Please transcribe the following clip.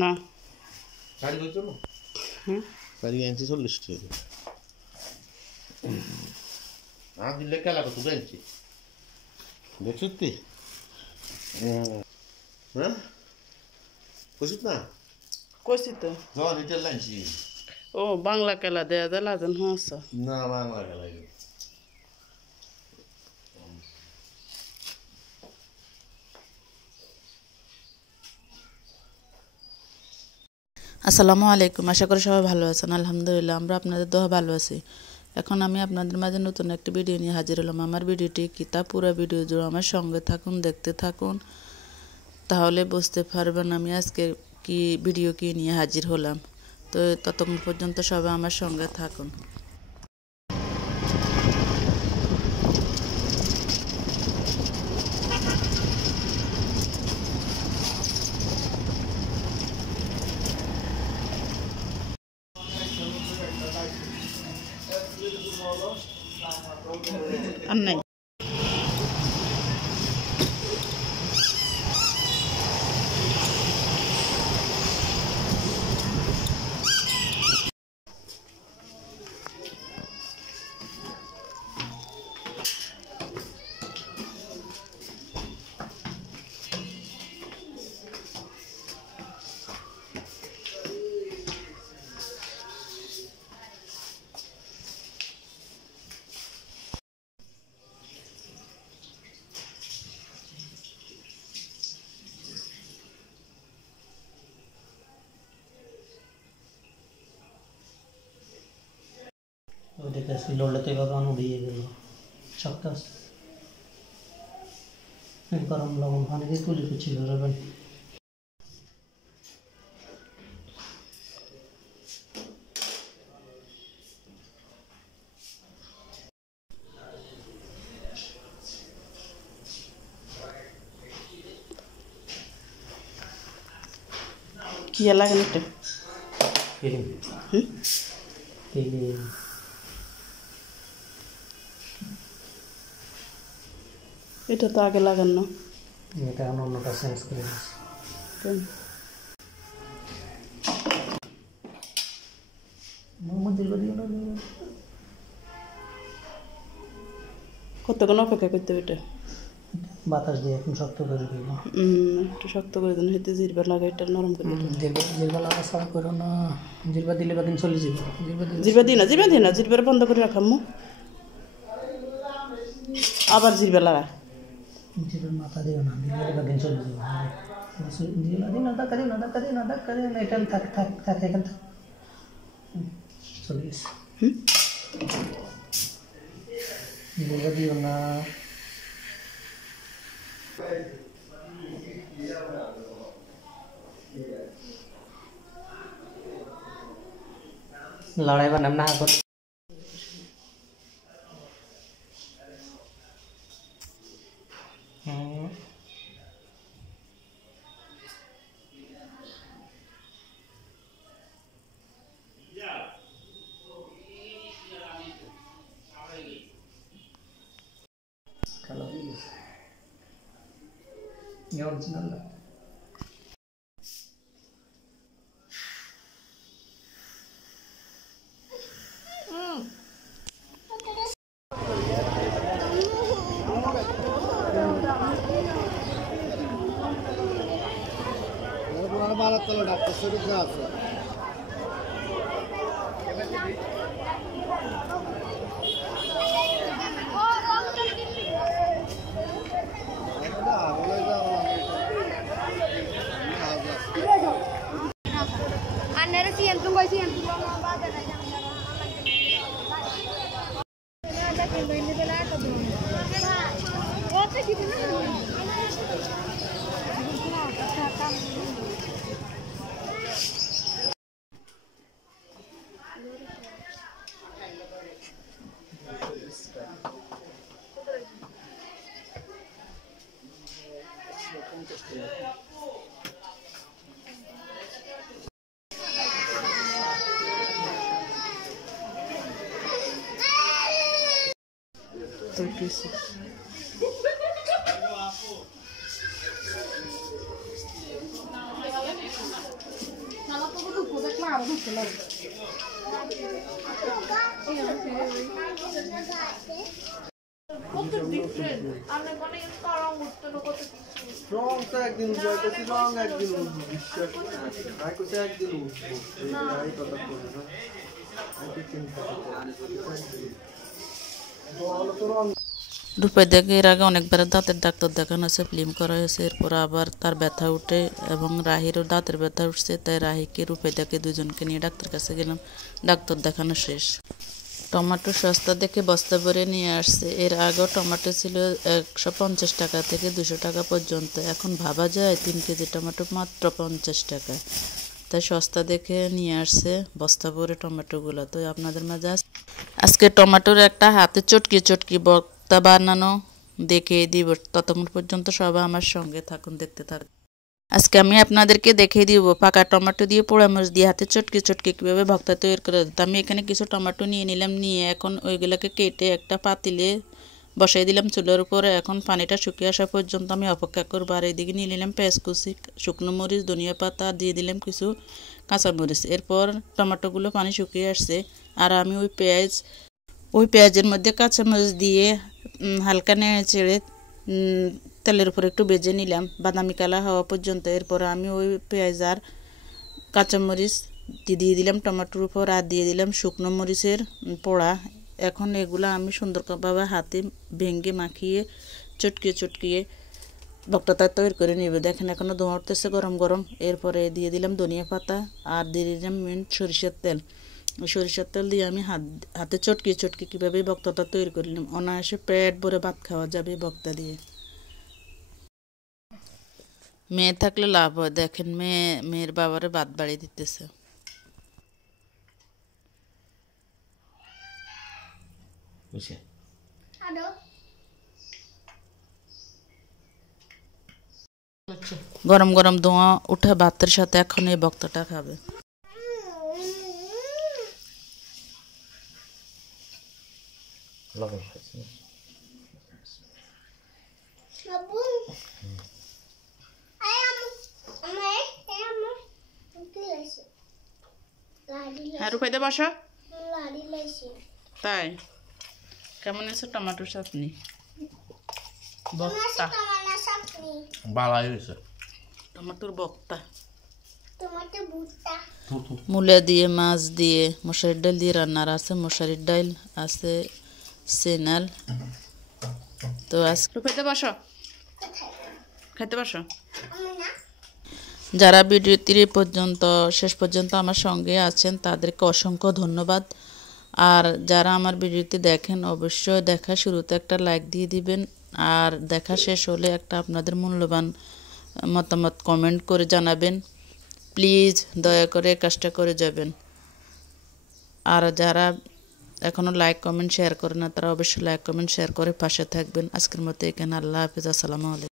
না শাড়ি হইতো না শাড়ি আনছি 40 টাকা আর দিলে কালা কত আনছি দেখছিস তুই হ্যাঁ কইছিস না কইছি তো জন এটা লাইছি ও বাংলা কেলা দেয়া দেলা দেন হস না বাংলা কেলা আসসালামু আলাইকুম আশা করি সবাই ভালো আছেন আলহামদুলিল্লাহ আমরা আপনাদের দোয়া ভালো আছি এখন আমি আপনাদের মাঝে নতুন একটা ভিডিও নিয়ে হাজির হলাম আমার ভিডিওটি কিতাব পুরো ভিডিও জুড়ে আমার সঙ্গে থাকুন দেখতে থাকুন তাহলে বুঝতে পারবেন আমি আজকে কি ভিডিও কি নিয়ে হাজির হলাম তো ততক্ষণ পর্যন্ত সবাই আমার সঙ্গে থাকুন আর নাই ওইটাকে লোডে তো এভাবে উড়িয়ে গেল শক্ত গরম লবণ পানি দিয়ে তুলে ছিল রবেন কি লাগে এটা ফিলিং ফিলিং এটা তো আগে লাগান না এটা অন্যটা চেঞ্জ করে কতক্ষণ অপেক্ষা করতে হবে এটা বাতাস দিয়ে এখন শক্ত করে দিব একটু শক্ত করে দেন হেতে জিরবা লাগে এটা নরম করে জিরবা লাগা সার করো না জিরবা দিলে বাদিন চলে যাবে জিরবা দিই না জিরবার বন্ধ করে রাখামু আবার জিরবা লাগা জিরবার মাথা দিও না দিলে বাদিন চলে যাবে দিও না ধাক্কা দিও না এটা থাক এখান থাক চলে গেছে জিরবা দিও না লড়াই বানাম না কর অরিজিনাল বারাতলা ডাক্তার শরীফ আছে রংটা একদিন যাইতেছি রং একদিন উঠবো বিশ্বাস ভাই কোথায় একদিন উঠবো এই কথা বলে না বলো তো রং রূপাইদাকে এর আগে অনেকবার দাঁতের ডাক্তার দেখানো হয়েছে, ফিল্ম করা হয়েছে, এরপর আবার তার ব্যথা উঠে এবং রাহিরও দাঁতের ব্যথা উঠছে, তাই রাহিকে রূপাইদাকে দুজনকে নিয়ে ডাক্তার কাছে গেলাম, ডাক্তার দেখানো শেষ। টমেটো সস্তা দেখে বস্তা ভরে নিয়ে আসছে। এর আগেও টমেটো ছিল 150 টাকা থেকে 200 টাকা পর্যন্ত, এখন ভাবা যায় 3 কেজি টমেটো মাত্র 50 টাকা, তাই সস্তা দেখে নিয়ে আসছে বস্তা ভরে টমেটোগুলো। তো আপনাদের মাঝে আজকে টমেটোর একটা হাতে চটকি চটকি ভর্তা বানানো দেখিয়ে দিব, ততক্ষণ পর্যন্ত সবাই আমার সঙ্গে থাকুন, দেখতে থাকুন। আজকে আমি আপনাদেরকে দেখিয়ে দিব পাকা টমেটো দিয়ে পোড়া মরিচ দিয়ে হাতে চটকি চটকি কীভাবে ভর্তা তৈরি করে দিতে। আমি এখানে কিছু টমেটো নিয়ে নিলাম, নিয়ে এখন ওইগুলোকে কেটে একটা পাতিলে বসাই দিলাম চুলার উপরে। এখন পানিটা শুকিয়ে আসা পর্যন্ত আমি অপেক্ষা করবো। আর এইদিকে নিয়ে নিলাম পেঁয়াজ কুচি, শুকনো মরিচ, ধনিয়া পাতা, দিয়ে দিলাম কিছু কাঁচামরিচ। এরপর টমেটোগুলো পানি শুকিয়ে আসছে, আর আমি ওই পেঁয়াজের মধ্যে কাঁচামরিচ দিয়ে হালকা নেড়ে চেড়ে তেলের উপর একটু ভেজে নিলাম বাদামি কালার হওয়া পর্যন্ত। এরপর আমি ওই পেঁয়াজ আর কাঁচামরিচ দিয়ে দিলাম টমেটোর উপর, আর দিয়ে দিলাম শুকনো মরিচের পোড়া। এখন এগুলো আমি সুন্দরভাবে হাতে ভেঙে মাখিয়ে চটকিয়ে চটকিয়ে ভর্তাটা তৈরি করে নেব। দেখেন এখনও ধোঁয়া উঠতেছে গরম গরম। এরপরে দিয়ে দিলাম ধনিয়া পাতা আর দিয়ে দিলাম সরিষার তেল। সরিষার তেল দিয়ে আমি হাতে চটকিয়ে চটকি কীভাবে ভর্তাটা তৈরি করলাম। অনায়াসে পেট ভরে ভাত খাওয়া যাবে ভর্তা দিয়ে। মেয়ে থাকলে লাভ হয়, দেখেন মেয়ের বাবারে ভাত বাড়িয়ে দিতেছে। বুঝছে গরম গরম ধোঁয়া উঠা ভাতের সাথে এখন এই ভর্তাটা খাবে। লবণ খাইছি হ্যাঁ রূপাইদা বাসা তাই কেমন আছে টমেটোর চাটনি ভর্তা? বালাই হয়েছে টমেটোর ভর্তা মূলা দিয়ে, মাছ দিয়ে, মশারির ডাল দিয়ে রান্নার আছে, মশারির ডাল আছে, সেনাল। তো আজ রূপাইদা বাসা খাইতে বাসা। যারা ভিডিওটির শেষ পর্যন্ত আমার সঙ্গে আছেন তাদেরকে অসংখ্য ধন্যবাদ। আর যারা আমার ভিডিওটি দেখেন অবশ্যই দেখা শুরুতে একটা লাইক দিয়ে দিবেন, আর দেখা শেষ হলে একটা আপনাদের মূল্যবান মতামত কমেন্ট করে জানাবেন। প্লিজ দয়া করে কাজটা করে যাবেন। আর যারা এখনও লাইক কমেন্ট শেয়ার করে না তারা অবশ্যই লাইক কমেন্ট শেয়ার করে পাশে থাকবেন। আজকের মতো এখানে আল্লাহ হাফিজ, আসসালামু আলাইকুম।